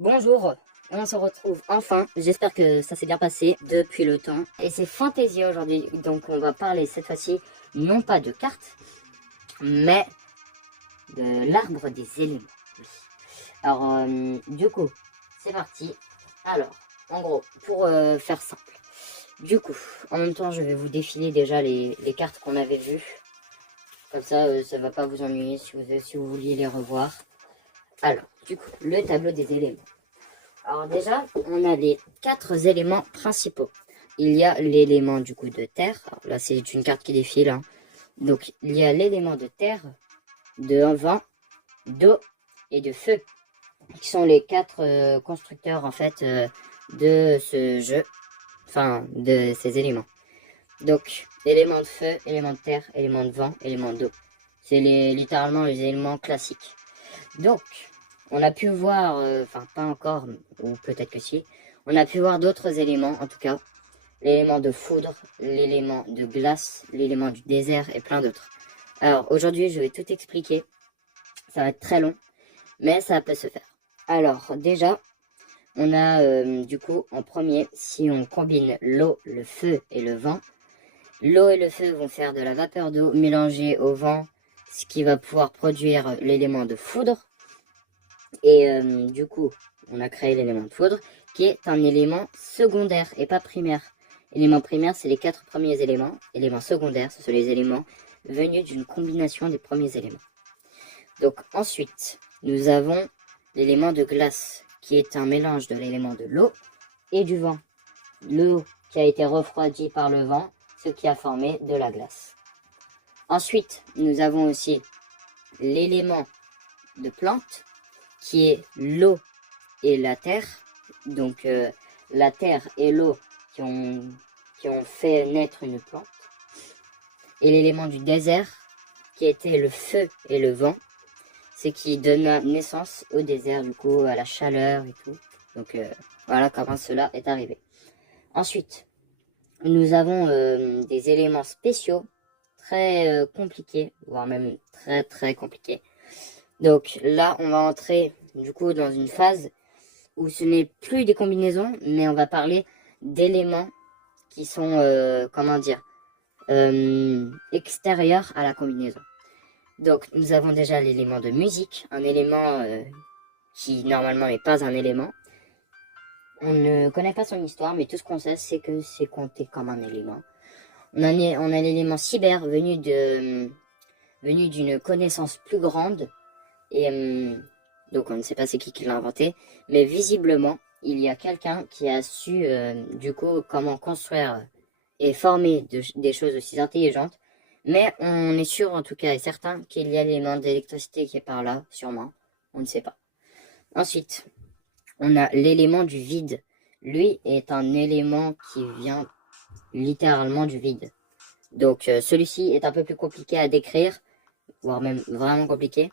Bonjour, on se retrouve enfin. J'espère que ça s'est bien passé depuis le temps. Et c'est Fantasia aujourd'hui, donc on va parler cette fois-ci non pas de cartes, mais de l'arbre des éléments. Oui. Alors, du coup, c'est parti. Alors, en gros, pour faire simple. Du coup, en même temps, je vais vous défiler déjà les cartes qu'on avait vues. Comme ça, ça va pas vous ennuyer si vous vouliez les revoir. Alors, du coup, le tableau des éléments. Alors déjà, on a les 4 éléments principaux. Il y a l'élément du coup de terre. Alors là, c'est une carte qui défile, hein. Donc, il y a l'élément de terre, de vent, d'eau et de feu, qui sont les 4 constructeurs en fait de ce jeu, enfin de ces éléments. Donc, élément de feu, élément de terre, élément de vent, élément d'eau. C'est littéralement les éléments classiques. Donc, on a pu voir, enfin pas encore, ou peut-être que si, on a pu voir d'autres éléments, en tout cas, l'élément de foudre, l'élément de glace, l'élément du désert et plein d'autres. Alors aujourd'hui, je vais tout expliquer, ça va être très long, mais ça peut se faire. Alors déjà, on a du coup en premier, si on combine l'eau, le feu et le vent, l'eau et le feu vont faire de la vapeur d'eau mélangée au vent, ce qui va pouvoir produire l'élément de foudre. Et du coup, on a créé l'élément de foudre, qui est un élément secondaire et pas primaire. Élément primaire, c'est les 4 premiers éléments. Éléments secondaires, ce sont les éléments venus d'une combinaison des premiers éléments. Donc ensuite, nous avons l'élément de glace, qui est un mélange de l'élément de l'eau et du vent. L'eau qui a été refroidie par le vent, ce qui a formé de la glace. Ensuite, nous avons aussi l'élément de plante, qui est l'eau et la terre. Donc la terre et l'eau qui ont fait naître une plante. Et l'élément du désert, qui était le feu et le vent, c'est qui donna naissance au désert, du coup, à la chaleur et tout. Donc voilà comment cela est arrivé. Ensuite, nous avons des éléments spéciaux, très compliqués, voire même très très compliqués. Donc là, on va entrer du coup dans une phase où ce n'est plus des combinaisons, mais on va parler d'éléments qui sont, comment dire, extérieurs à la combinaison. Donc nous avons déjà l'élément de musique, un élément qui normalement n'est pas un élément. On ne connaît pas son histoire, mais tout ce qu'on sait, c'est que c'est compté comme un élément. On a l'élément cyber venu d'une connaissance plus grande. Et donc on ne sait pas c'est qui l'a inventé. Mais visiblement, il y a quelqu'un qui a su du coup comment construire et former des choses aussi intelligentes. Mais on est sûr en tout cas et certain qu'il y a l'élément d'électricité qui est par là, sûrement. On ne sait pas. Ensuite, on a l'élément du vide. Lui est un élément qui vient littéralement du vide. Donc celui-ci est un peu plus compliqué à décrire, voire même vraiment compliqué,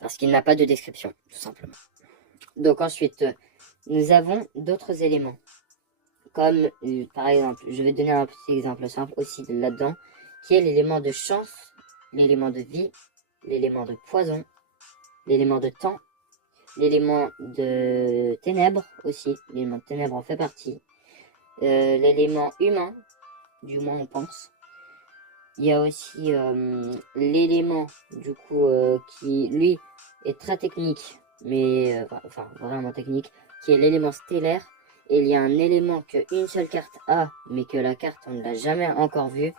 parce qu'il n'a pas de description, tout simplement. Donc ensuite, nous avons d'autres éléments, comme par exemple, je vais donner un petit exemple simple aussi là-dedans, qui est l'élément de chance, l'élément de vie, l'élément de poison, l'élément de temps, l'élément de ténèbres aussi, l'élément de ténèbres en fait partie, l'élément humain, du moins on pense. Il y a aussi l'élément du coup qui lui est très technique, mais enfin vraiment technique, qui est l'élément stellaire. Et il y a un élément qu'une seule carte a, mais que la carte on ne l'a jamais encore vue.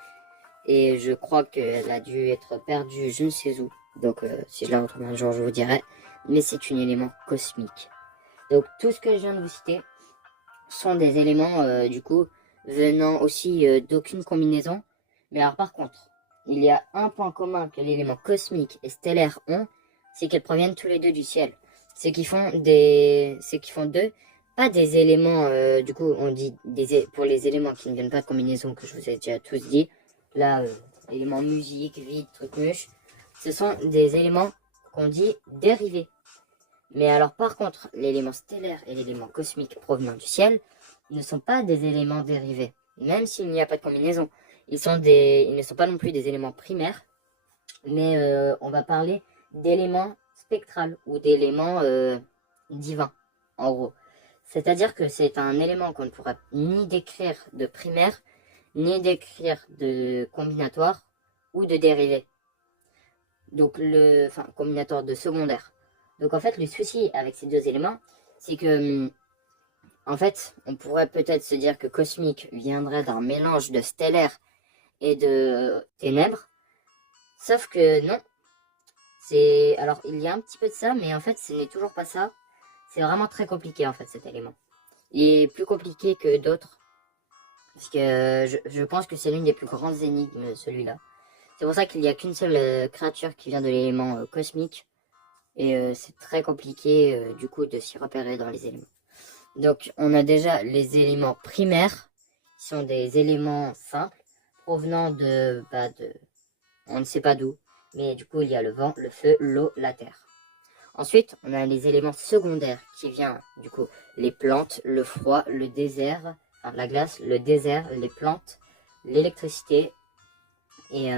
Et je crois qu'elle a dû être perdue je ne sais où. Donc si je la retrouve un jour je vous dirai. Mais c'est un élément cosmique. Donc tout ce que je viens de vous citer sont des éléments du coup venant aussi d'aucune combinaison. Mais alors par contre, il y a un point commun que l'élément cosmique et stellaire ont, c'est qu'elles proviennent tous les deux du ciel. C'est qu'ils font d'eux, pas des éléments, du coup on dit pour les éléments qui ne viennent pas de combinaison que je vous ai déjà tous dit, là, éléments musique, vide, truc muche, ce sont des éléments qu'on dit dérivés. Mais alors par contre, l'élément stellaire et l'élément cosmique provenant du ciel ne sont pas des éléments dérivés, même s'il n'y a pas de combinaison. Ils ne sont pas non plus des éléments primaires, mais on va parler d'éléments spectrales ou d'éléments divins. en gros. C'est-à-dire que c'est un élément qu'on ne pourra ni décrire de primaire, ni décrire de combinatoire ou de dérivé. Donc enfin, combinatoire de secondaire. Donc en fait, le souci avec ces deux éléments, c'est que, en fait, on pourrait peut-être se dire que cosmique viendrait d'un mélange de stellaire et de ténèbres, sauf que non. Alors, il y a un petit peu de ça, mais en fait, ce n'est toujours pas ça. C'est vraiment très compliqué, en fait, cet élément. Il est plus compliqué que d'autres, parce que je pense que c'est l'une des plus grandes énigmes, celui-là. C'est pour ça qu'il n'y a qu'une seule créature qui vient de l'élément cosmique, et c'est très compliqué, du coup, de s'y repérer dans les éléments. Donc, on a déjà les éléments primaires, qui sont des éléments simples, provenant de on ne sait pas d'où, mais du coup, il y a le vent, le feu, l'eau, la terre. Ensuite, on a les éléments secondaires, qui viennent, du coup, les plantes, le froid, le désert, enfin, la glace, le désert, les plantes, l'électricité, et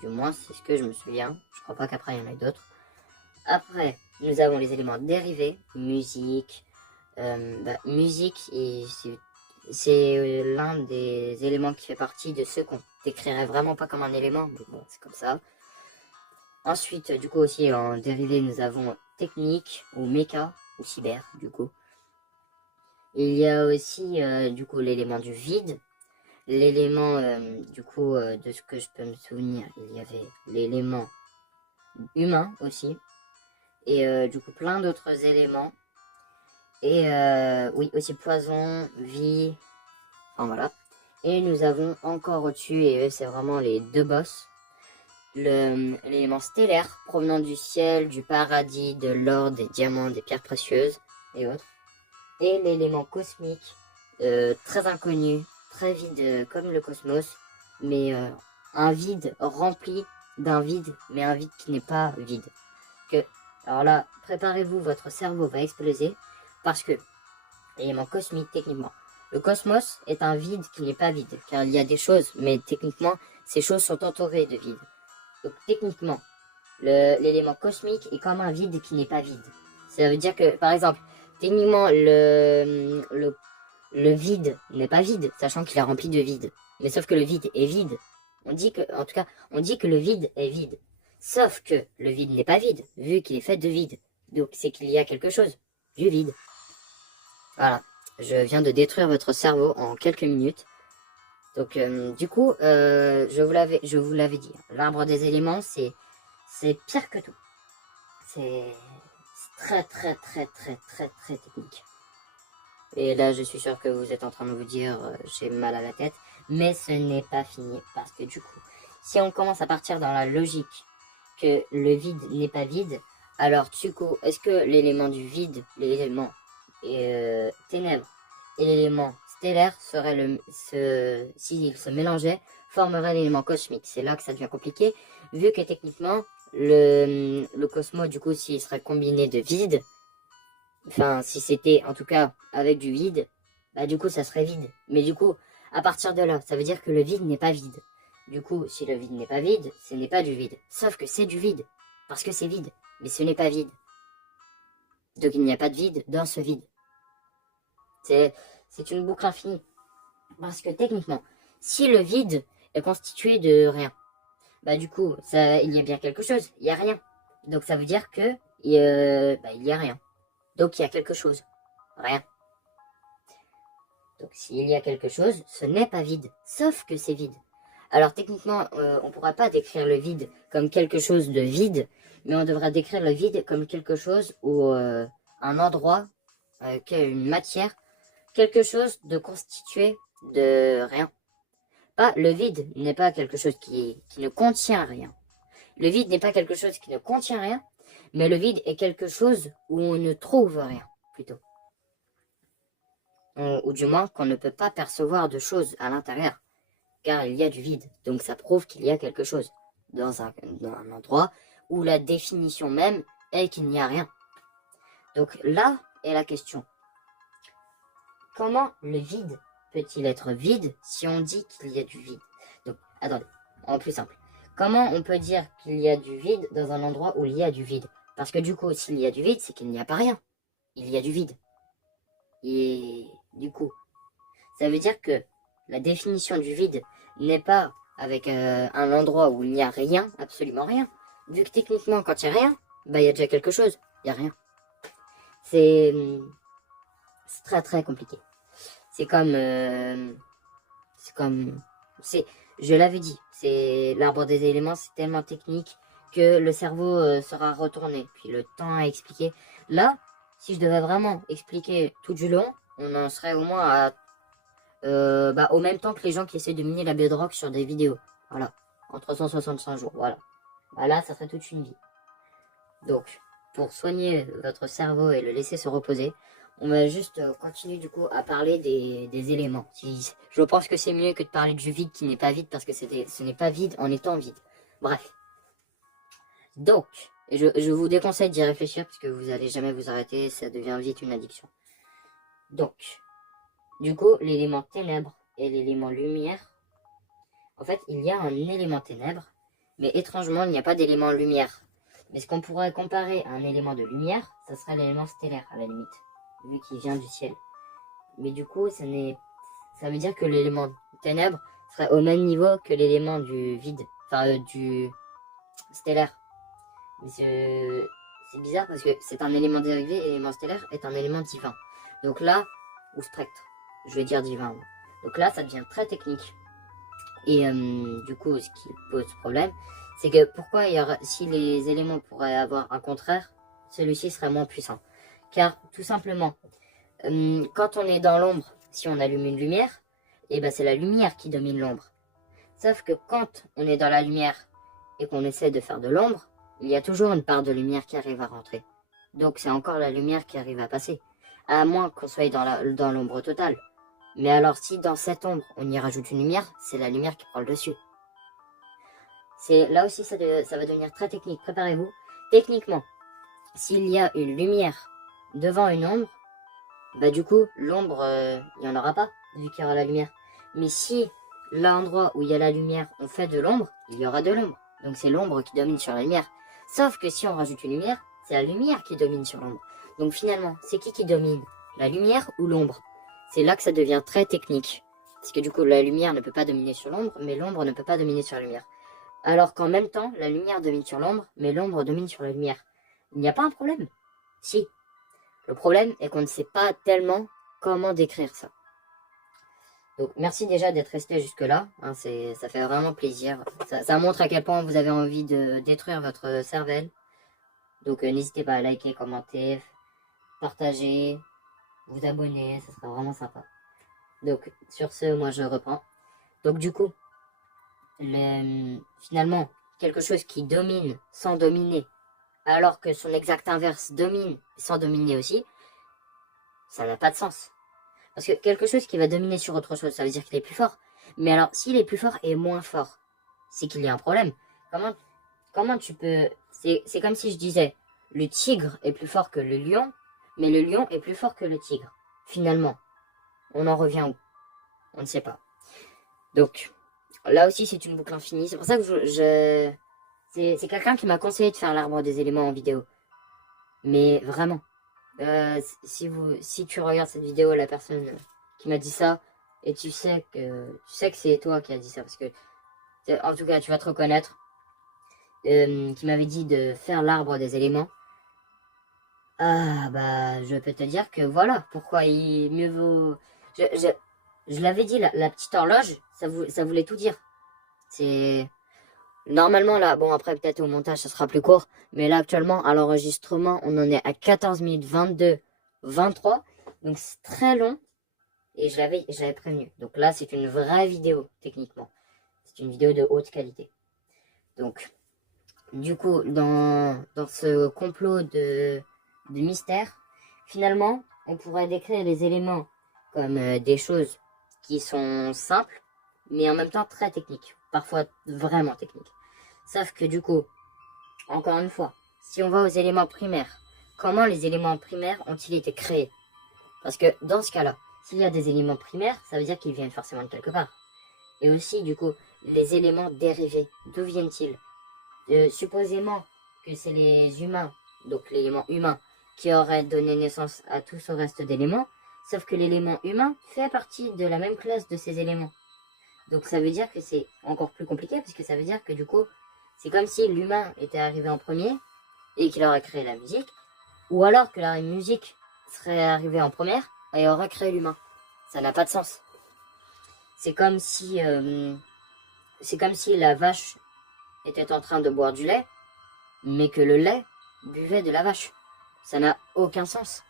du moins, c'est ce que je me souviens. Je crois pas qu'après, il y en ait d'autres. Après, nous avons les éléments dérivés, musique, musique, et c'est l'un des éléments qui fait partie de ceux qu'on décrirait vraiment pas comme un élément, mais bon, c'est comme ça. Ensuite, du coup, aussi en dérivé, nous avons technique, ou méca, ou cyber, du coup. Il y a aussi, du coup, l'élément du vide. L'élément, du coup, de ce que je peux me souvenir, il y avait l'élément humain aussi. Et du coup, plein d'autres éléments. Et oui, aussi poison, vie, enfin voilà. Et nous avons encore au-dessus, et eux, c'est vraiment les deux boss, l'élément stellaire provenant du ciel, du paradis, de l'or, des diamants, des pierres précieuses et autres. Et l'élément cosmique, très inconnu, très vide comme le cosmos, mais un vide rempli d'un vide, mais un vide qui n'est pas vide. Alors là, préparez-vous, votre cerveau va exploser, parce que l'élément cosmique, techniquement, le cosmos est un vide qui n'est pas vide, car il y a des choses, mais techniquement, ces choses sont entourées de vide. Donc techniquement, l'élément cosmique est comme un vide qui n'est pas vide. Ça veut dire que, par exemple, techniquement, le vide n'est pas vide, sachant qu'il est rempli de vide. Mais sauf que le vide est vide. On dit que, en tout cas, on dit que le vide est vide. Sauf que le vide n'est pas vide, vu qu'il est fait de vide. Donc c'est qu'il y a quelque chose, du vide. Voilà, je viens de détruire votre cerveau en quelques minutes. Donc du coup, je vous l'avais dit, l'arbre des éléments, c'est pire que tout. C'est très très très très très très technique. Et là, je suis sûr que vous êtes en train de vous dire, j'ai mal à la tête. Mais ce n'est pas fini, parce que du coup, si on commence à partir dans la logique que le vide n'est pas vide, alors du coup, est-ce que l'élément du vide, l'élément ténèbres et l'élément stellaire serait s'ils se mélangeaient, formerait l'élément cosmique? C'est là que ça devient compliqué, vu que techniquement, le cosmos, du coup, s'il serait combiné de vide, enfin, si c'était en tout cas avec du vide, bah du coup ça serait vide. Mais du coup, à partir de là, ça veut dire que le vide n'est pas vide. Du coup, si le vide n'est pas vide, ce n'est pas du vide. Sauf que c'est du vide, parce que c'est vide, mais ce n'est pas vide. Donc il n'y a pas de vide dans ce vide. C'est une boucle infinie. Parce que techniquement, si le vide est constitué de rien, bah du coup, il y a bien quelque chose, il n'y a rien. Donc ça veut dire que il y a rien. Donc il y a quelque chose. Rien. Donc s'il y a quelque chose, ce n'est pas vide, sauf que c'est vide. Alors techniquement, on ne pourra pas décrire le vide comme quelque chose de vide, mais on devra décrire le vide comme quelque chose ou un endroit, une matière, quelque chose de constitué de rien. Le vide n'est pas quelque chose qui ne contient rien. Le vide n'est pas quelque chose qui ne contient rien, mais le vide est quelque chose où on ne trouve rien, plutôt. Ou du moins qu'on ne peut pas percevoir de choses à l'intérieur, car il y a du vide, donc ça prouve qu'il y a quelque chose, dans un endroit où la définition même est qu'il n'y a rien. Donc là est la question. Comment le vide peut-il être vide si on dit qu'il y a du vide? Donc, attendez, en plus simple. Comment on peut dire qu'il y a du vide dans un endroit où il y a du vide? Parce que du coup, s'il y a du vide, c'est qu'il n'y a pas rien. Il y a du vide. Et du coup, ça veut dire que la définition du vide n'est pas avec un endroit où il n'y a rien, absolument rien. Vu que techniquement, quand il n'y a rien, bah il y a déjà quelque chose, il n'y a rien. C'est très très compliqué. C'est comme... je l'avais dit, c'est l'arbre des éléments, c'est tellement technique que le cerveau sera retourné. Puis le temps à expliquer. Là, si je devais vraiment expliquer tout du long, on en serait au moins à au même temps que les gens qui essaient de miner la bedrock sur des vidéos. Voilà. En 365 jours. Voilà. Bah là, ça serait toute une vie. Donc, pour soigner votre cerveau et le laisser se reposer, on va juste continuer du coup à parler des éléments. Je pense que c'est mieux que de parler du vide qui n'est pas vide parce que ce n'est pas vide en étant vide. Bref. Donc, je vous déconseille d'y réfléchir parce que vous n'allez jamais vous arrêter, ça devient vite une addiction. Donc, du coup, l'élément ténèbres et l'élément lumière, en fait, il y a un élément ténèbres, mais étrangement, il n'y a pas d'élément lumière. Mais ce qu'on pourrait comparer à un élément de lumière, ça serait l'élément stellaire, à la limite, vu qu'il vient du ciel. Mais du coup, ça veut dire que l'élément ténèbres serait au même niveau que l'élément du vide, enfin du stellaire. Mais c'est bizarre parce que c'est un élément dérivé et l'élément stellaire est un élément divin. Donc là, ou spectre, je vais dire divin. Donc là, ça devient très technique. Et du coup, ce qui pose problème, c'est que pourquoi si les éléments pourraient avoir un contraire, celui-ci serait moins puissant. Car tout simplement, quand on est dans l'ombre, si on allume une lumière, et ben c'est la lumière qui domine l'ombre. Sauf que quand on est dans la lumière et qu'on essaie de faire de l'ombre, il y a toujours une part de lumière qui arrive à rentrer. Donc c'est encore la lumière qui arrive à passer. À moins qu'on soit dans l'ombre totale. Mais alors si dans cette ombre, on y rajoute une lumière, c'est la lumière qui prend le dessus. Là aussi, ça va devenir très technique. Préparez-vous. Techniquement, s'il y a une lumière devant une ombre, bah du coup, l'ombre, il n'y en aura pas, vu qu'il y aura la lumière. Mais si l'endroit où il y a la lumière, on fait de l'ombre, il y aura de l'ombre. Donc c'est l'ombre qui domine sur la lumière. Sauf que si on rajoute une lumière, c'est la lumière qui domine sur l'ombre. Donc finalement, c'est qui domine? La lumière ou l'ombre? C'est là que ça devient très technique. Parce que du coup, la lumière ne peut pas dominer sur l'ombre, mais l'ombre ne peut pas dominer sur la lumière. Alors qu'en même temps, la lumière domine sur l'ombre, mais l'ombre domine sur la lumière. Il n'y a pas un problème. Si. Le problème est qu'on ne sait pas tellement comment décrire ça. Donc merci déjà d'être resté jusque-là. Hein, ça fait vraiment plaisir. Ça montre à quel point vous avez envie de détruire votre cervelle. Donc n'hésitez pas à liker, commenter, partager, vous abonner, ça sera vraiment sympa. Donc sur ce, moi je reprends. Donc du coup, finalement, quelque chose qui domine sans dominer, alors que son exact inverse domine sans dominer aussi, ça n'a pas de sens. Parce que quelque chose qui va dominer sur autre chose, ça veut dire qu'il est plus fort. Mais alors, s'il est plus fort et moins fort, c'est qu'il y a un problème. Comment tu peux... C'est comme si je disais, le tigre est plus fort que le lion, mais le lion est plus fort que le tigre. Finalement, on en revient où? On ne sait pas. Donc, là aussi, c'est une boucle infinie. C'est pour ça que c'est quelqu'un qui m'a conseillé de faire l'arbre des éléments en vidéo. Mais vraiment, si tu regardes cette vidéo, la personne qui m'a dit ça, et tu sais que c'est toi qui as dit ça, parce que, en tout cas, tu vas te reconnaître, qui m'avait dit de faire l'arbre des éléments. Ah, bah, je peux te dire que voilà, pourquoi mieux vaut... Je l'avais dit, la petite horloge, ça voulait tout dire. C'est... Normalement, là, bon, après, peut-être au montage, ça sera plus court. Mais là, actuellement, à l'enregistrement, on en est à 14 minutes 22, 23. Donc, c'est très long. Et je l'avais prévenu. Donc là, c'est une vraie vidéo, techniquement. C'est une vidéo de haute qualité. Donc, du coup, dans ce complot de mystère, finalement, on pourrait décrire les éléments comme des choses qui sont simples, mais en même temps très techniques. Parfois vraiment techniques. Sauf que du coup, encore une fois, si on va aux éléments primaires, comment les éléments primaires ont-ils été créés? Parce que dans ce cas-là, s'il y a des éléments primaires, ça veut dire qu'ils viennent forcément de quelque part. Et aussi, du coup, les éléments dérivés, d'où viennent-ils? Supposément que c'est les humains, donc l'élément humain, qui auraient donné naissance à tout ce reste d'éléments. sauf que l'élément humain fait partie de la même classe de ces éléments. Donc ça veut dire que c'est encore plus compliqué, parce que ça veut dire que du coup, c'est comme si l'humain était arrivé en premier et qu'il aurait créé la musique, ou alors que la musique serait arrivée en première et aurait créé l'humain. Ça n'a pas de sens. C'est comme si la vache était en train de boire du lait, mais que le lait buvait de la vache. Ça n'a aucun sens.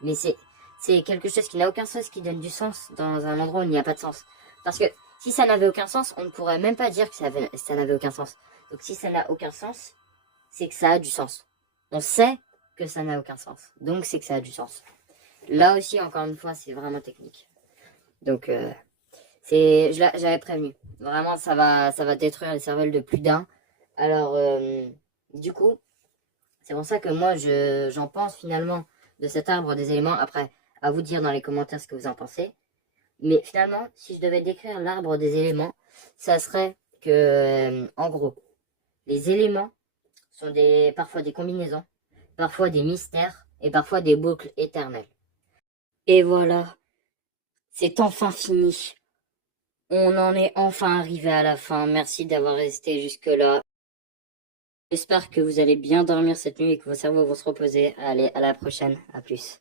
Mais c'est quelque chose qui n'a aucun sens, qui donne du sens dans un endroit où il n'y a pas de sens. Parce que si ça n'avait aucun sens, on ne pourrait même pas dire que ça n'avait aucun sens. Donc si ça n'a aucun sens, c'est que ça a du sens. On sait que ça n'a aucun sens. Donc c'est que ça a du sens. Là aussi, encore une fois, c'est vraiment technique. Donc j'avais prévenu. Vraiment, ça va détruire les cervelles de plus d'un. Alors, du coup, c'est pour ça que moi, j'en pense finalement de cet arbre des éléments. Après, à vous de dire dans les commentaires ce que vous en pensez. Mais finalement, si je devais décrire l'arbre des éléments, ça serait que, en gros, les éléments sont parfois des combinaisons, parfois des mystères et parfois des boucles éternelles. Et voilà, c'est enfin fini. On en est enfin arrivé à la fin. Merci d'avoir resté jusque-là. J'espère que vous allez bien dormir cette nuit et que vos cerveaux vont se reposer. Allez, à la prochaine. À plus.